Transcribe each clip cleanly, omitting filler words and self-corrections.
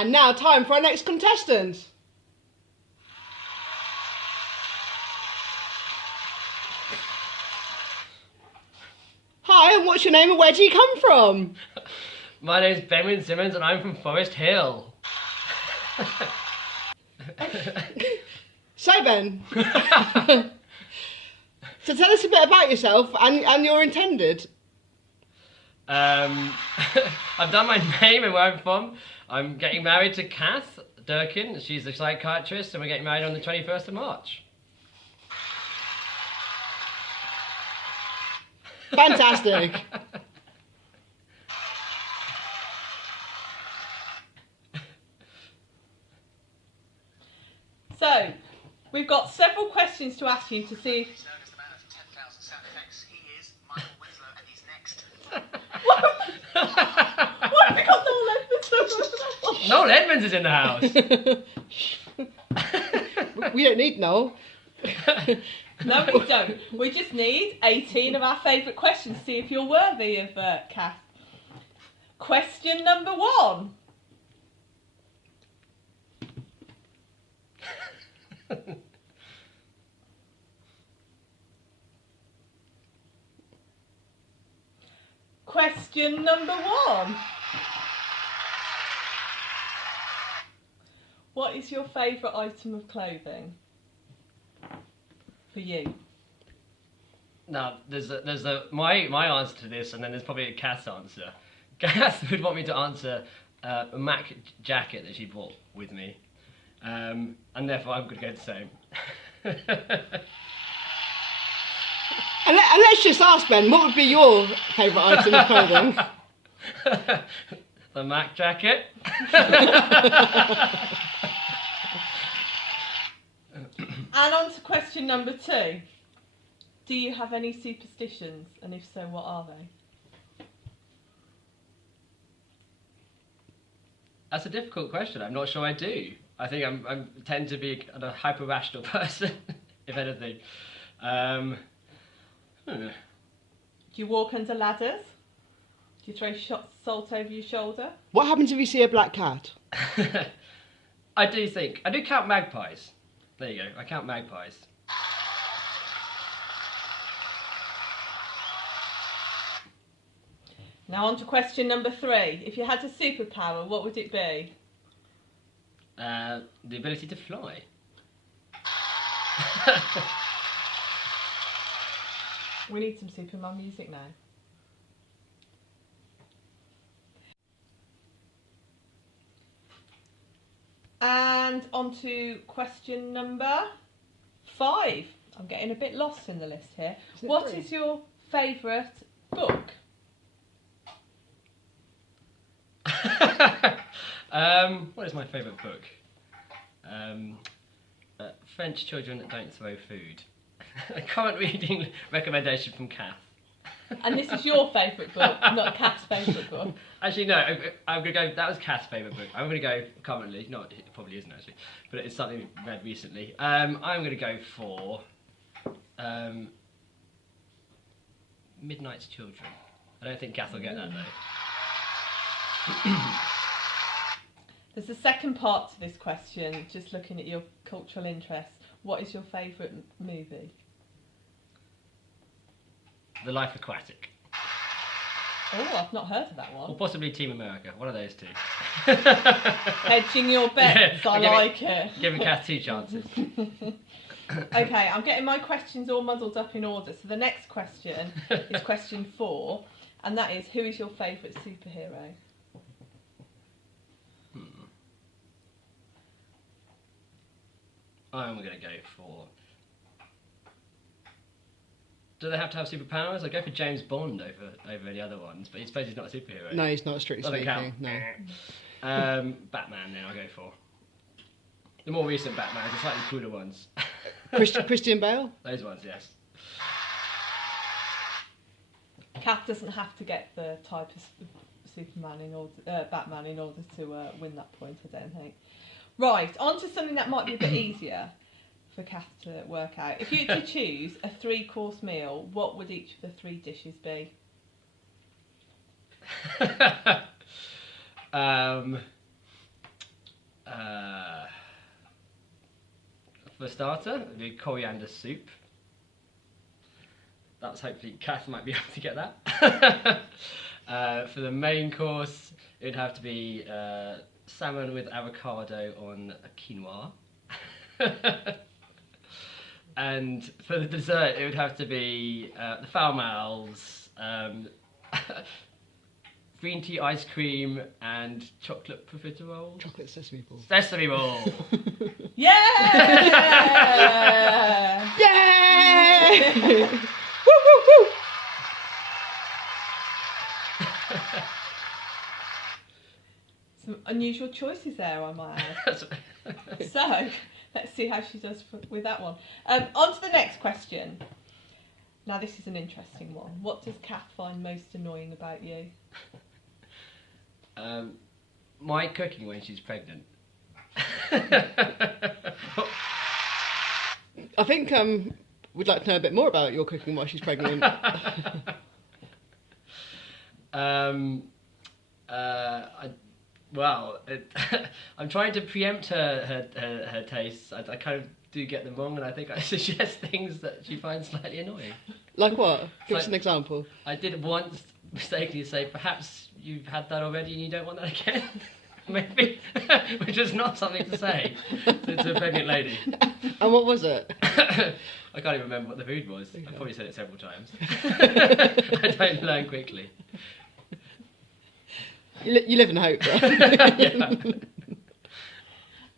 And now time for our next contestant. Hi, and what's your name and where do you come from? My name's Ben Simmons and I'm from Forest Hill. So Ben, so tell us a bit about yourself and your intended. I've done my name and where I'm from. I'm getting married to Cath Durkin. She's a psychiatrist and we're getting married on the 21st of March. Fantastic. So, we've got several questions to ask you to see. What have we got Noel Edmonds is in the house. We don't need Noel. No, we don't. We just need 18 of our favourite questions to see if you're worthy of Cath. Question number 1. Question number 1. What is your favourite item of clothing? For you. Now, there's my answer to this, and then there's probably a Cath's answer. Cath would want me to answer a Mac jacket that she brought with me, and therefore I'm going to go the same. And let's just ask Ben, what would be your favourite item of clothing? The Mac jacket. And on to question number 2. Do you have any superstitions? And if so, what are they? That's a difficult question. I'm not sure I do. I think I tend to be a hyper-rational person, if anything. Do you walk under ladders? Do you throw salt over your shoulder? What happens if you see a black cat? I do count magpies. There you go, I count magpies. Now on to question number 3. If you had a superpower, what would it be? The ability to fly. We need some Superman music now. And on to question number 5. I'm getting a bit lost in the list here. What is your favourite book? What is my favourite book? French Children That Don't Throw Food. A current reading recommendation from Cath. And this is your favourite book, not Cath's favourite book. Actually, no, I'm going to go, that was Cath's favourite book. I'm going to go currently, no, it probably isn't actually, but it's something I've read recently. I'm going to go for Midnight's Children. I don't think Cath will get that though. There's a second part to this question, just looking at your cultural interests. What is your favourite movie? The Life Aquatic. Oh, I've not heard of that Or one. possibly Team America, one of those two. Hedging your bets, Yeah, I like it. Giving Cath 2 chances. Okay, I'm getting my questions all muddled up in order. So the next question is question 4, and that is, who is your favourite superhero? I'm going to go for... Do they have to have superpowers? I go for James Bond over any other ones, but I suppose he's not a superhero. No, he's not, strictly Doesn't speaking. count. No. Batman then I'll go for. The more recent Batman, the slightly cooler ones. Christian Bale? Those ones, yes. Cath doesn't have to get the type of Superman in order, Batman in order to win that point, I don't think. Right, on to something that might be a bit easier for Cath to work out. If you had to choose a 3-course meal, what would each of the 3 dishes be? For a starter, it'd be coriander soup. That's hopefully Cath might be able to get that. For the main course, it would have to be salmon with avocado on a quinoa. And for the dessert, it would have to be the foul mouths, green tea ice cream, and chocolate profiterole. Chocolate sesame ball. Sesame roll. Yeah! Yay! Woo, woo, woo! Some unusual choices there, I might add. So, let's see how she does with that one. On to the next question. Now, this is an interesting one. What does Cath find most annoying about you? My cooking when she's pregnant. I think we'd like to know a bit more about your cooking while she's pregnant. I'm trying to preempt her tastes. I kind of do get them wrong, and I think I suggest things that she finds slightly annoying. Like what? Give us an example. I did once mistakenly say, perhaps you've had that already and you don't want that again. Maybe, which is not something to say to a pregnant lady. And what was it? I can't even remember what the food was. I probably said it several times. I don't learn quickly. You live in hope, though. Yeah.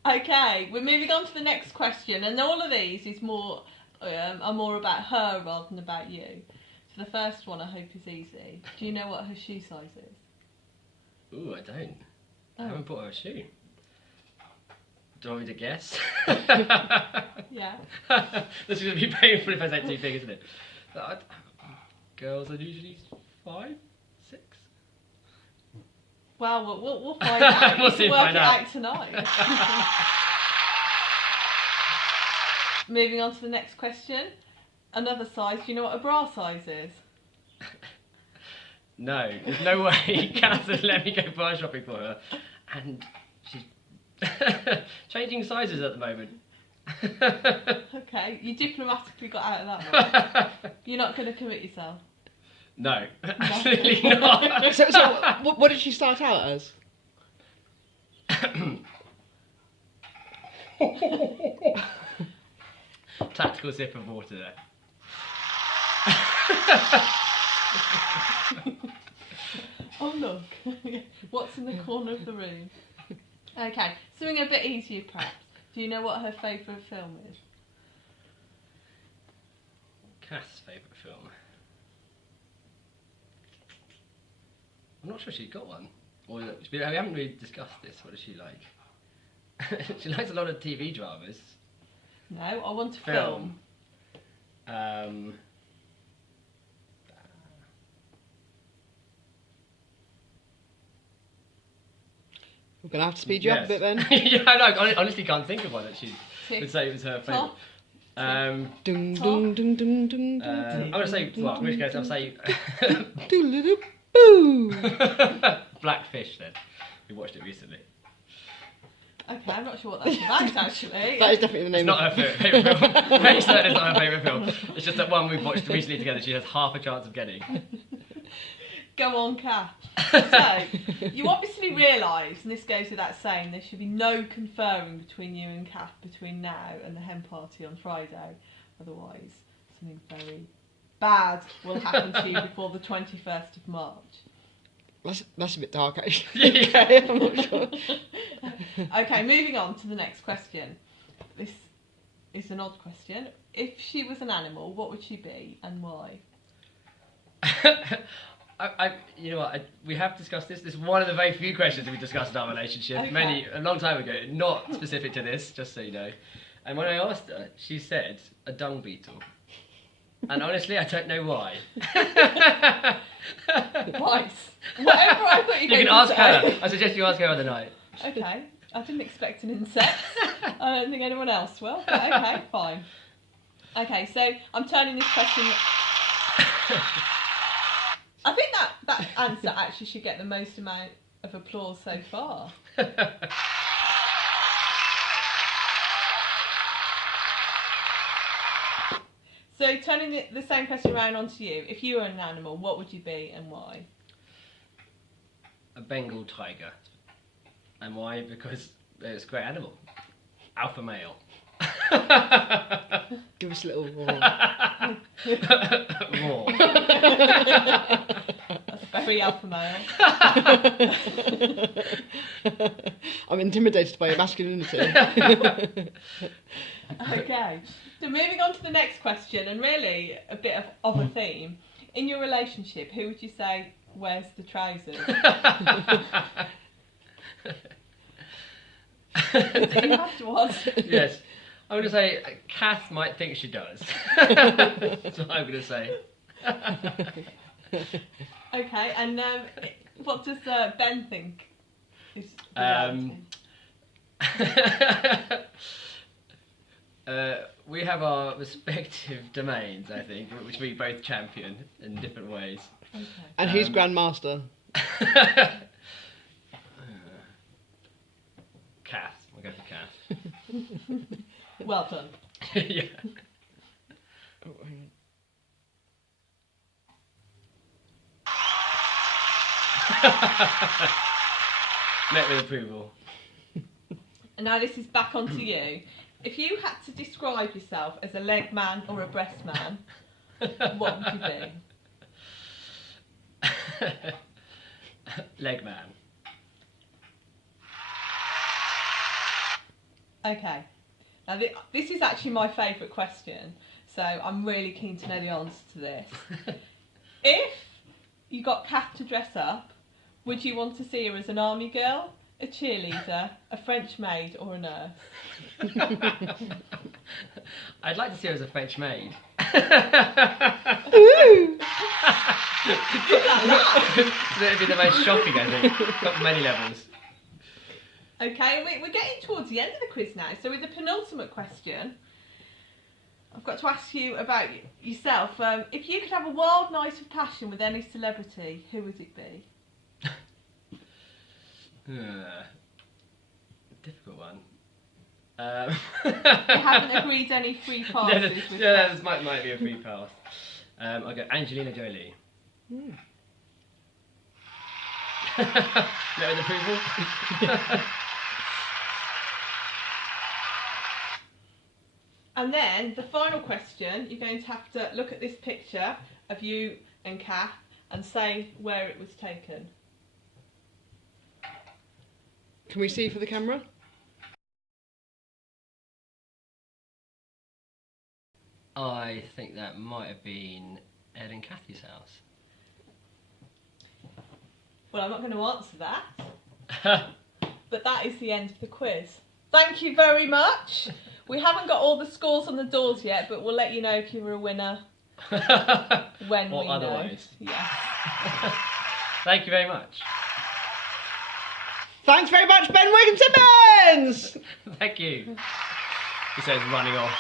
Okay, we're moving on to the next question, and all of these is more are more about her rather than about you. So the first one I hope is easy. Do you know what her shoe size is? Ooh, I don't. Oh. I haven't bought her a shoe. Do you want me to guess? Yeah. This is going to be painful if I say too big, isn't it? Girls are usually 5, 6. Well, we'll find out. We'll You see, can work find it out. out tonight. Moving on to the next question. Another size. Do you know what a bra size is? No, there's no way Cath would let me go bra shopping for her. And she's changing sizes at the moment. Okay, you diplomatically got out of that one. You're not going to commit yourself? No, absolutely not. So what did she start out as? Tactical sip of water there. Oh look, what's in the corner of the room? Okay, something a bit easier perhaps. Do you know what her favourite film is? Cath's favourite film. I'm not sure she's got one. Or we haven't really discussed this. What does she like? She likes a lot of TV dramas. No, I want a film. We're going to have to speed you up a bit then. Yeah, I know. I honestly can't think of one that she would say was her favourite. Top. Ding, ding, ding, ding, ding, I'm going to say, well, in which case I'll say Boo! Blackfish then. We watched it recently. Okay, I'm not sure what that's about actually. That is definitely the name. It's not her favourite film. Very certain it's not her favourite film. It's just that one we've watched recently together she has half a chance of getting. Go on, Cath. So, you obviously realise, and this goes without saying, there should be no conferring between you and Cath between now and the hen party on Friday. Otherwise, something very bad will happen to you before the 21st of March. That's a bit dark, actually. Yeah. I'm not sure. Okay, moving on to the next question. This is an odd question. If she was an animal, what would she be and why? You know what? We have discussed this. This is one of the very few questions we discussed in our relationship Okay. a long time ago. Not specific to this, just so you know. And when I asked her, she said a dung beetle. And honestly, I don't know why. Right. Whatever I thought you You can were ask going to her. say. I suggest you ask her other night. Okay. I didn't expect an insect. I don't think anyone else will. But okay, fine. Okay, so I'm turning this question. I think that answer actually should get the most amount of applause so far. So turning the same question around onto you, if you were an animal, what would you be and why? A Bengal tiger. And why? Because it's a great animal. Alpha male. Give us a little roar. Raw. That's very alpha male. I'm intimidated by your masculinity. Okay, so moving on to the next question, and really a bit of a theme. In your relationship, who would you say wears the trousers? You have to answer. Yes. I'm going to say Cath might think she does. That's what I'm going to say. Okay, and what does Ben think? Is the we have our respective domains, I think, which we both champion in different ways. Okay. And who's Grandmaster? Cath. We'll go for Cath. Well done. Yeah. Oh, hang Met with approval. And now this is back onto you. If you had to describe yourself as a leg man or a breast man, what would you be? Leg man. Okay. Now this is actually my favourite question, so I'm really keen to know the answer to this. If you got Cath to dress up, would you want to see her as an army girl, a cheerleader, a French maid, or a nurse? I'd like to see her as a French maid. Ooh! It'd be the most shocking, I think. Got many levels. Okay, we're getting towards the end of the quiz now, so with the penultimate question, I've got to ask you about yourself. If you could have a wild night of passion with any celebrity, who would it be? Difficult one. You haven't agreed any free passes with yeah, Cath. this might be a free pass. I'll go Angelina Jolie. Mm. No with approval? And then the final question, you're going to have to look at this picture of you and Cath and say where it was taken. Can we see for the camera? I think that might have been Ed and Kathy's house. Well, I'm not going to answer that, but that is the end of the quiz. Thank you very much. We haven't got all the scores on the doors yet, but we'll let you know if you were a winner when or we otherwise. know. Yeah. Thank you very much. Thanks very much, Ben Wiggins-Simmons! Thank you. He says running off.